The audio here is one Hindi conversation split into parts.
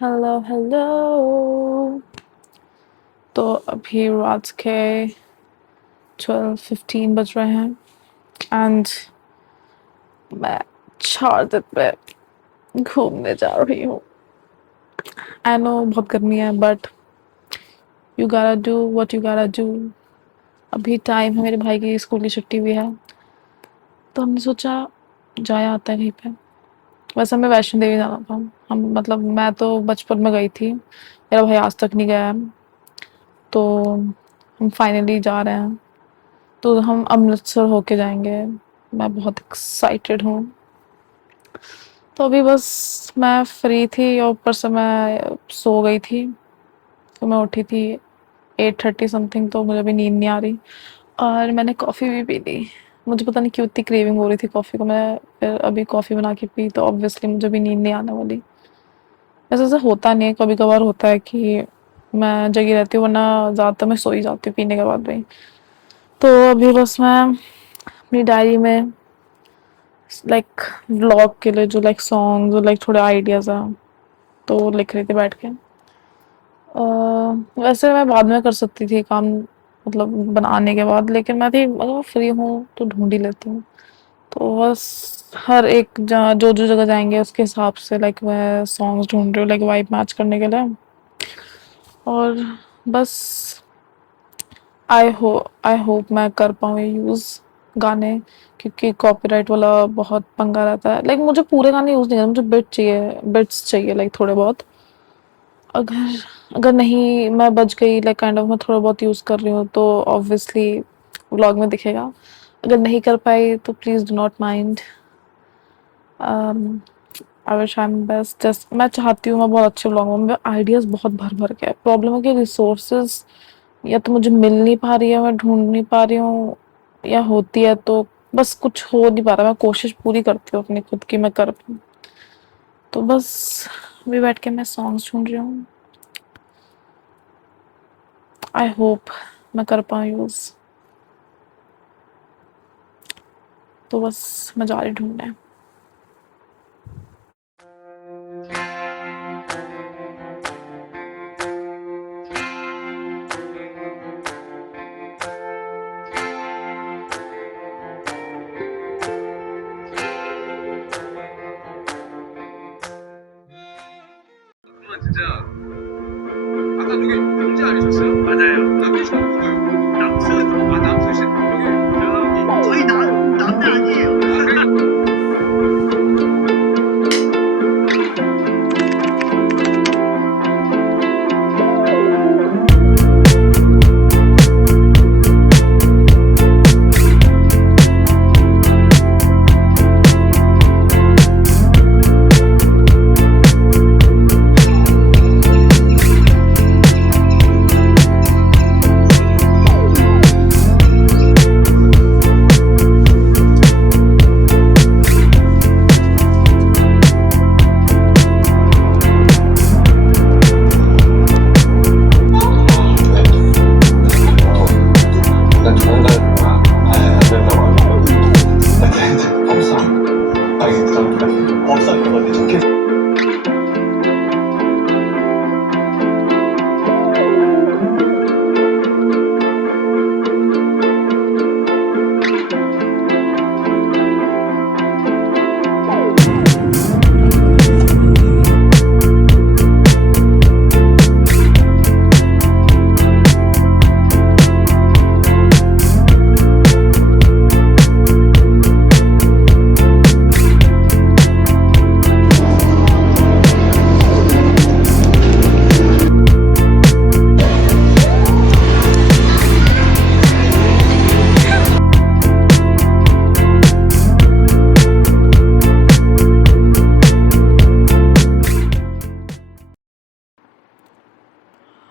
Hello hello. तो अभी रात के 12:15 बज रहे हैं एंड मैं 4 दिन पे घूमने जा रही हूँ। आई नो बहुत गर्मी है but you gotta do what you gotta do. अभी टाइम है, मेरे भाई की स्कूल की छुट्टी भी है तो हमने सोचा जाया आता है कहीं पे। वैसे हमें वैष्णो देवी जाना था। हम मतलब मैं तो बचपन में गई थी, मेरा भाई आज तक नहीं गया है। तो हम फाइनली जा रहे हैं, तो हम अमृतसर होके जाएंगे। मैं बहुत एक्साइटेड हूँ। तो अभी बस मैं फ्री थी और ऊपर से मैं सो गई थी। तो मैं उठी थी 8:30 समथिंग, तो मुझे अभी नींद नहीं आ रही और मैंने कॉफ़ी भी पी ली। मुझे पता नहीं क्यों इतनी क्रेविंग हो रही थी कॉफ़ी को। मैं फिर अभी कॉफ़ी बना के पी तो ऑब्वियसली मुझे भी नींद नहीं आने वाली। वैसे ऐसा होता नहीं है, कभी कभार होता है कि मैं जगी रहती हूँ, वरना ज़्यादातर मैं सो ही जाती हूँ पीने के बाद भी। तो अभी बस मैं अपनी डायरी में लाइक व्लॉग के लिए जो लाइक सॉन्ग्स और लाइक थोड़े आइडियाज़ हैं तो लिख रही थी बैठ के। वैसे मैं बाद में कर सकती थी काम, मतलब बनाने के बाद, लेकिन मैं थी अगर मैं फ्री हूँ तो ढूंढ ही लेती हूँ। तो बस हर एक जहाँ जो जो जगह जाएंगे उसके हिसाब से लाइक मैं सॉन्ग्स ढूंढ रही हूँ लाइक वाइब मैच करने के लिए। और बस आई होप मैं कर पाऊँ ये यूज़ गाने, क्योंकि कॉपीराइट वाला बहुत पंगा रहता है। लाइक मुझे पूरे गाने यूज़ नहीं करना, मुझे बिट्स चाहिए लाइक थोड़े बहुत। अगर अगर नहीं मैं बच गई लाइक काइंड ऑफ मैं थोड़ा बहुत यूज़ कर रही हूँ तो ऑब्वियसली व्लॉग में दिखेगा। अगर नहीं कर पाई तो please do not mind. I will try my best. Just मैं चाहती हूँ मैं बहुत अच्छे व्लॉग में आइडियाज़ बहुत भर भर के। प्रॉब्लम है कि रिसोर्सेज या तो मुझे मिल नहीं पा रही है, मैं ढूंढ नहीं पा रही हूँ, या होती है तो बस कुछ हो नहीं पा रहा। मैं कोशिश पूरी करती हूँ अपनी खुद की मैं कर पाऊँ। तो बस अभी बैठ के मैं सॉन्ग्स ढूंढ रही हूँ। आई होप मैं कर पाऊँ यूज़। तो बस मैं जा रही ढूंढने। 그건 진짜 아까 저기 형제 아니셨어요? 맞아요. 남규 씨가 누구예요? 남순. 아 남순 씨 저기 저희 남매 아니에요. 아, 일단 좋은 날 안 된다고 하고 법상 그런 법상 이런 건데 적혀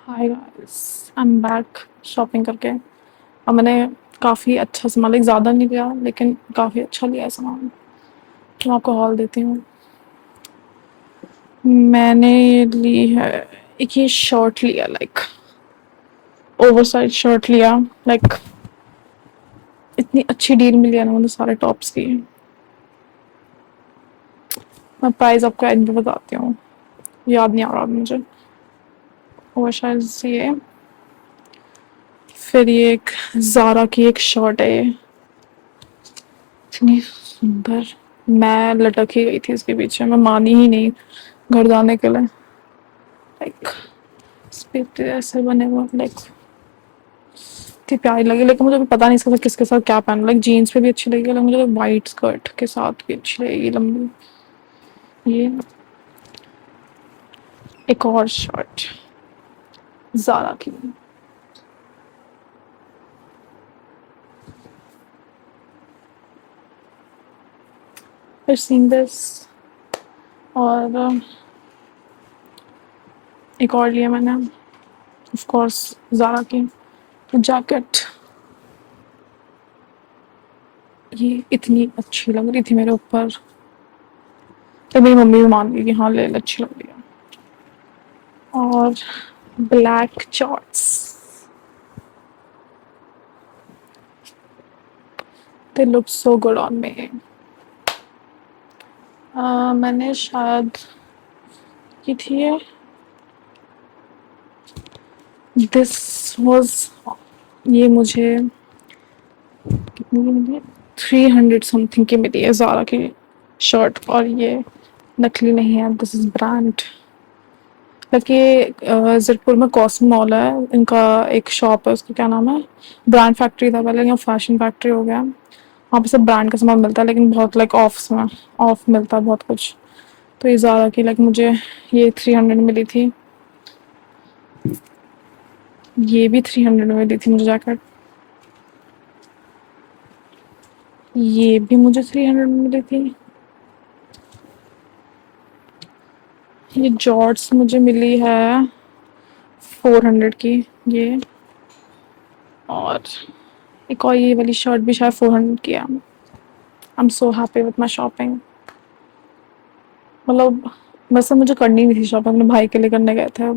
hi guys, I am back shopping करके। अब मैंने काफ़ी अच्छा सामान लाइक ज़्यादा नहीं लिया लेकिन काफ़ी अच्छा लिया है सामान। तो मैं आपको हॉल देती हूँ। मैंने ये ली है, एक ये शर्ट लिया लाइक ओवरसाइज शर्ट लिया। लाइक इतनी अच्छी डील मिली है ना मुझे सारे टॉप्स की। मैं प्राइस आपको एंड में बताती हूँ। याद नहीं आ रहा मुझे। और शायद से ये, फिर ये एक ज़ारा की एक शर्ट है ये, इतनी सुंदर। मैं लटक ही गई थी इसके पीछे, मैं मानी ही नहीं घर जाने के लिए। लाइक स्पेट ऐसे बने हुए, लाइक इतनी प्यारी लगी। लेकिन मुझे अभी पता नहीं इसके साथ किसके साथ क्या पहनना। लाइक जीन्स पे भी अच्छी लगेगी, लेकिन मुझे वाइट स्कर्ट के साथ भी अच्छी लगेगी लंबी। ये एक और शर्ट ज़ारा की, फिर सीन दिस। और एक और लिया मैंने ऑफ कोर्स ज़ारा की जैकेट। ये इतनी अच्छी लग रही थी मेरे ऊपर, तो मेरी मम्मी भी मान गई कि हाँ ले ले, अच्छी लग रही है। और black shorts, they look so good on me. मैंने शायद की थी ये, दिस वाज, ये मुझे कितनी की मिली है, 300 समथिंग की मिली है ज़ारा की शर्ट। और ये नकली नहीं है, दिस इज ब्रांड। लकी ज़िरपुर में कॉस्म मॉल है, इनका एक शॉप है, उसका क्या नाम है, ब्रांड फैक्ट्री था पहले, यहाँ फैशन फैक्ट्री हो गया। वहाँ पे सब ब्रांड का सामान मिलता है, लेकिन बहुत लाइक ऑफ में ऑफ मिलता है बहुत कुछ। तो ये ज़्यादा की लाइक मुझे ये 300 मिली थी। ये भी 300 में मिली थी मुझे जैकेट। ये भी मुझे 300 में मिली थी। ये जॉर्ड्स मुझे मिली है 400 की ये। और एक और ये वाली शर्ट भी शायद 400 की है। I am so happy with my shopping. मतलब वैसे मुझे करनी नहीं थी शॉपिंग, अपने भाई के लिए करने गए थे।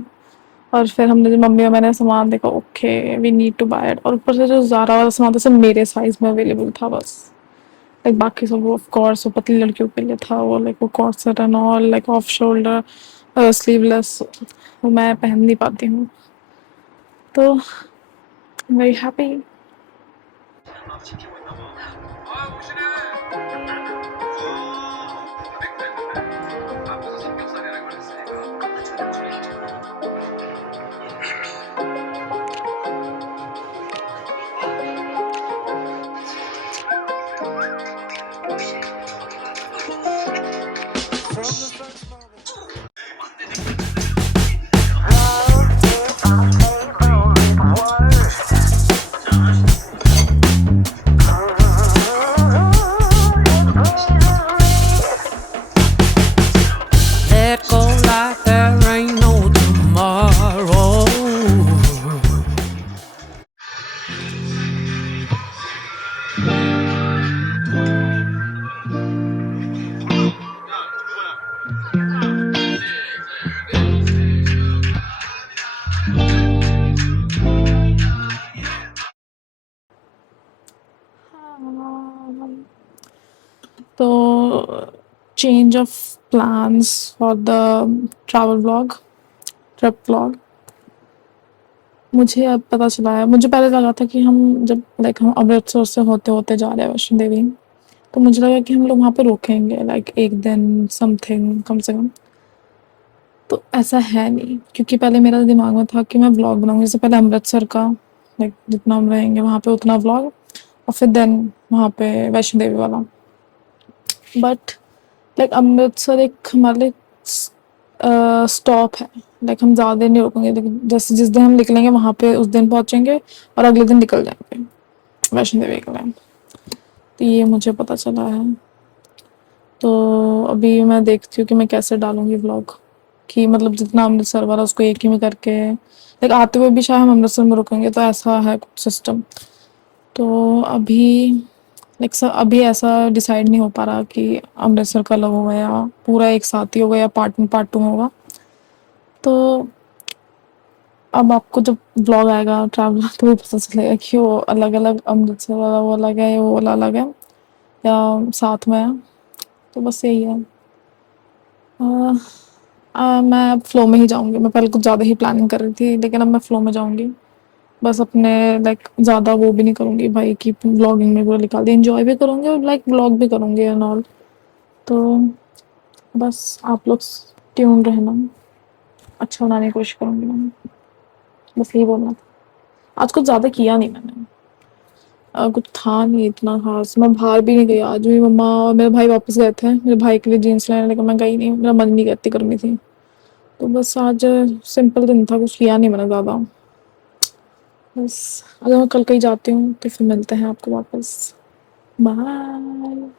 और फिर हमने जो मम्मी और मैंने सामान देखा, okay we need to buy it. और ऊपर से जो ज़ारा वाला सामान था सब मेरे साइज में अवेलेबल था बस। लाइक बाकी सब वो ऑफ कोर्स वो पतली लड़कियों के लिए था, वो लाइक वो corset and all, like off shoulder sleeveless, वो मैं पहन नहीं पाती हूँ। तो very happy. 지키고 있나 봐. 아, 오시네. 앞에서 삼겹살이라 그랬으니까. Let go like there ain't no tomorrow. तो change of plans for the travel blog, trip blog. मुझे अब पता चला है, मुझे पहले लगा था कि हम जब लाइक हम अमृतसर से होते होते जा रहे हैं वैष्णो देवी, तो मुझे लगा कि हम लोग वहाँ पे रुकेंगे लाइक एक दिन समथिंग कम से कम। तो ऐसा है नहीं, क्योंकि पहले मेरा दिमाग में था कि मैं व्लॉग बनाऊंगी, जैसे पहले अमृतसर का लाइक जितना हम रहेंगे वहाँ पे उतना व्लॉग, और फिर देन वहाँ पे वैष्णो देवी वाला। बट लाइक अमृतसर एक हमारे लिए स्टॉप है, लाइक हम ज़्यादा देर नहीं रुकेंगे। लेकिन जैसे जिस दिन हम निकलेंगे वहाँ पे उस दिन पहुँचेंगे और अगले दिन निकल जाएंगे वैष्णो देवी के लिए। तो ये मुझे पता चला है। तो अभी मैं देखती हूँ कि मैं कैसे डालूंगी व्लॉग, कि मतलब जितना अमृतसर वाला उसको एक ही में करके, लाइक आते हुए भी शायद हम अमृतसर में रुकेंगे, तो ऐसा है कुछ सिस्टम। तो अभी लाइक सर अभी ऐसा डिसाइड नहीं हो पा रहा कि अमृतसर का अलग होगा या पूरा एक साथ ही होगा या पार्ट 1 पार्ट 2 होगा। तो अब आपको जब ब्लॉग आएगा ट्रैवल तो भी पता चलेगा कि वो अलग अलग अमृतसर वाला वो अलग है या वो वाला अलग है या साथ में है। तो बस यही है। मैं फ्लो में ही जाऊँगी। मैं पहले कुछ ज़्यादा ही प्लानिंग कर रही थी, लेकिन अब मैं फ्लो में जाऊँगी। बस अपने लाइक ज़्यादा वो भी नहीं करूँगी भाई कि व्लॉगिंग में पूरा निकाल दिया। एन्जॉय भी करूँगी और लाइक व्लॉग भी करूँगी एंड ऑल। तो बस आप लोग ट्यून रहना। अच्छा बनाने की कोशिश करूँगी मैं। बस यही बोलना था। आज कुछ ज़्यादा किया नहीं मैंने। कुछ था नहीं इतना ख़ास। मैं बाहर भी नहीं गई आज। मेरी मम्मा और मेरे भाई वापस गए थे मेरे भाई के लिए जीन्स लेने, लेकिन मैं गई नहीं। मेरा मन नहीं किया, इतनी गर्मी थी। तो बस आज सिंपल दिन था, कुछ किया नहीं मैंने ज़्यादा। बस अगर मैं कल कहीं जाती हूँ तो फिर मिलते हैं आपको वापस। Bye.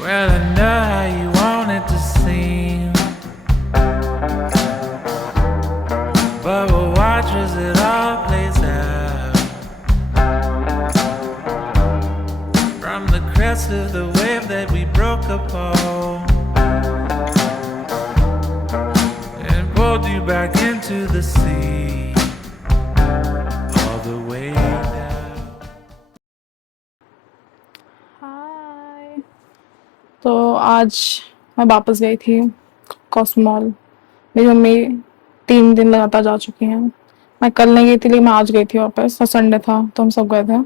Well, I know how you want it to seem, but we'll watch as it all plays out. From the crest of the wave that we broke upon and pulled you back into the sea, all the way down. हाय। तो आज मैं वापस गई थी कॉस्मॉल। मेरी मम्मी 3 दिन लगातार जा चुकी हैं। मैं कल नहीं गई थी, लेकिन मैं आज गई थी वापस। और संडे था तो हम सब गए थे।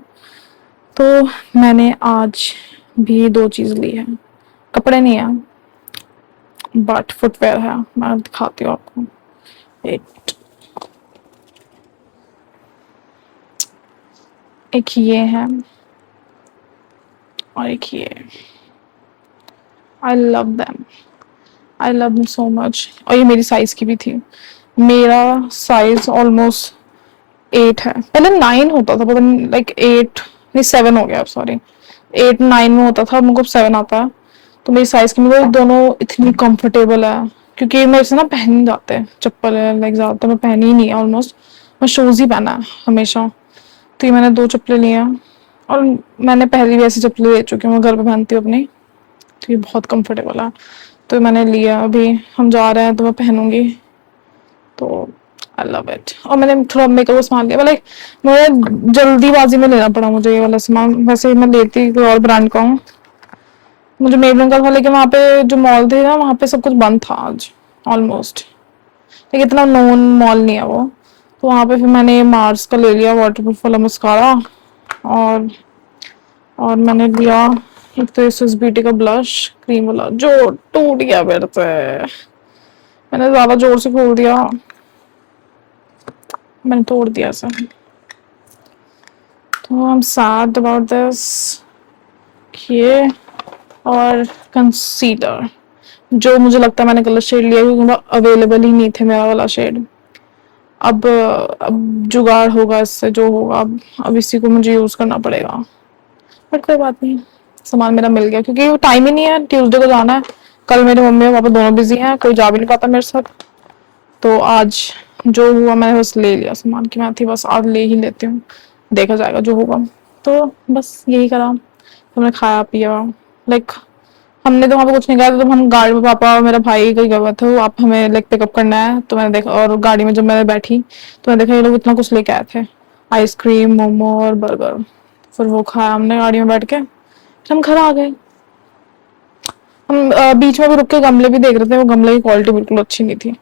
तो मैंने आज भी 2 चीज़ ली है। कपड़े नहीं है, बट फुटवेयर है। मैं दिखाती हूँ आपको। वेट, एक ये है और एक ये। I love them, I love them so much. और ये मेरी साइज की भी थी। मेरा साइज ऑलमोस्ट 8 है। पहले 9 होता था, पता नहीं लाइक 8 नहीं 7 हो गया, सॉरी। 8 9 में होता था, मुझको 7 आता है। तो मेरी साइज की मेरे दोनों इतनी कंफर्टेबल है, क्योंकि मेरे से ना पहन नहीं जाते चप्पल है। लाइक ज़्यादातर मैं पहनी ही नहीं है, ऑलमोस्ट मैं शूज़ ही पहना है हमेशा। तो ये मैंने 2 चप्पलें ली हैं, और मैंने पहले भी ऐसी चप्पलें ले चुकी हूँ, मैं घर पे पहनती हूँ अपनी। तो ये बहुत कंफर्टेबल है, तो मैंने लिया। अभी हम जा रहे हैं तो मैं पहनूंगी। तो आई लव इट। और मैंने थोड़ा मेकअप का सामान लिया, लाइक मुझे जल्दीबाजी में लेना पड़ा मुझे ये वाला सामान। वैसे मैं लेती कोई और ब्रांड का हूँ, मुझे मेबलिन का था, लेकिन वहाँ पे जो मॉल थे ना, वहाँ पे सब कुछ बंद था आज ऑलमोस्ट। लेकिन इतना नोन मॉल नहीं है वो। तो वहाँ पे फिर मैंने मार्स का ले लिया वाटरप्रूफ वाला मस्कारा। और मैंने लिया एक तो स्विस ब्यूटी का ब्लश क्रीम वाला, जो टूट गया मेरे से। मैंने ज्यादा जोर से खोल दिया, मैंने तोड़ दिया इसे। तो I am sad about this. ये और कंसीलर, जो मुझे लगता है मैंने गलत शेड लिया, क्योंकि वो अवेलेबल ही नहीं थे मेरा वाला शेड। अब जुगाड़ होगा इससे, जो होगा अब इसी को मुझे यूज करना पड़ेगा। बट कोई बात नहीं, सामान मेरा मिल गया, क्योंकि वो टाइम ही नहीं है। ट्यूसडे को जाना है, कल मेरे मम्मी और पापा दोनों बिजी हैं, कोई जा भी नहीं पाता मेरे साथ। तो आज जो हुआ मैंने बस ले लिया सामान, की मैं थी बस आज ले ही लेती हूँ, देखा जाएगा जो होगा। तो बस यही करा। तो मैंने खाया पिया, लाइक हमने तो वहाँ पे कुछ नहीं खाया था, तो हम गाड़ी में पापा और मेरा भाई कहीं गए हुए थे, वो आप हमें लाइक पिकअप करना है, तो मैंने देखा, और गाड़ी में जब मैंने बैठी तो मैंने देखा ये लोग इतना कुछ लेके आए थे, आइसक्रीम, मोमो और बर्गर। फिर वो खाया हमने गाड़ी में बैठ के, फिर हम घर आ गए। हम बीच में भी रुक के गमले भी देख रहे थे, वो गमले की क्वालिटी बिल्कुल अच्छी नहीं थी,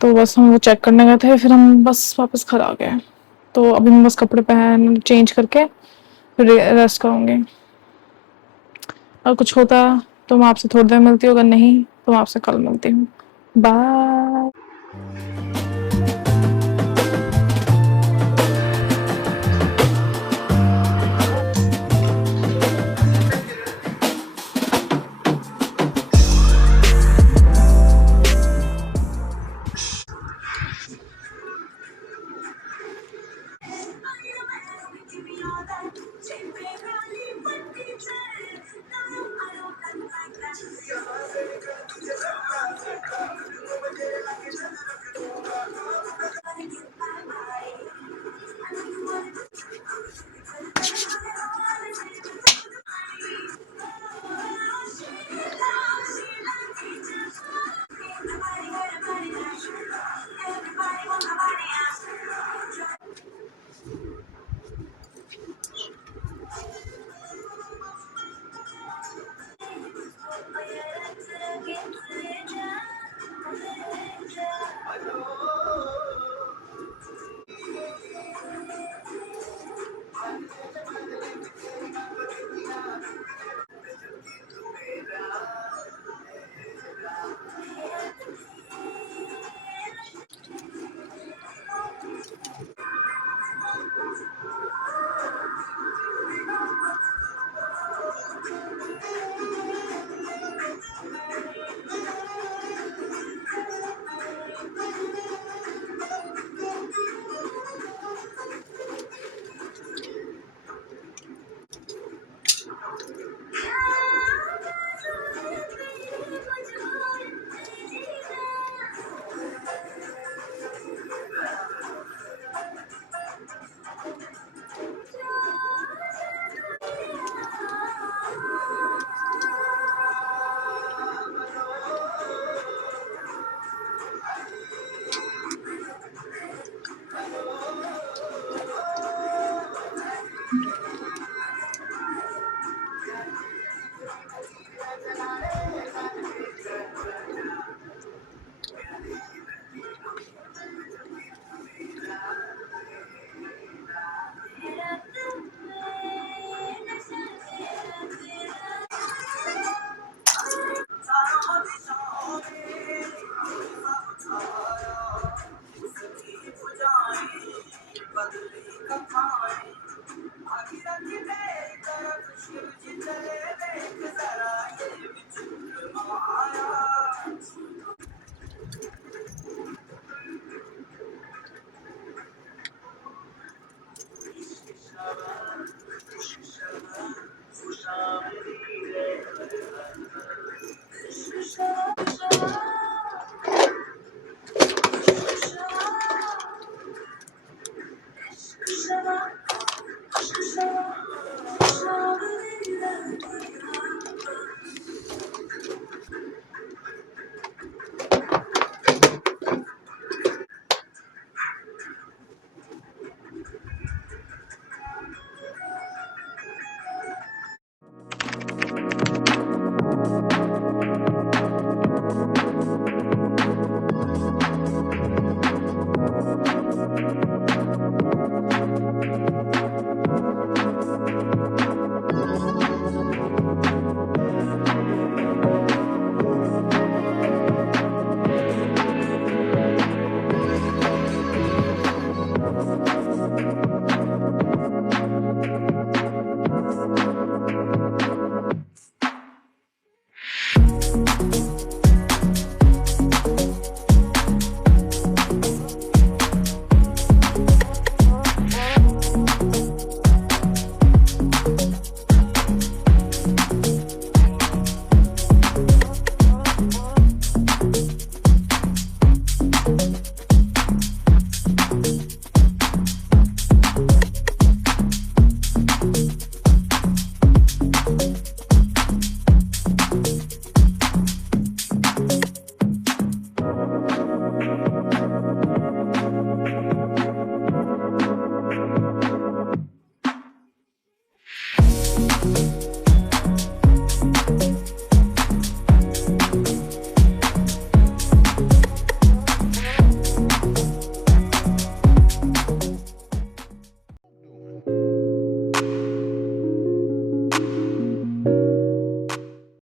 तो बस हम वो चेक करने गए थे, फिर हम बस वापस घर आ गए। तो अभी मैं बस कपड़े पहन चेंज करके फिर रेस्ट करूँगी। अगर कुछ होता तो मैं आपसे थोड़ी देर मिलती हूँ, अगर नहीं तो मैं आपसे कल मिलती हूँ। बाय।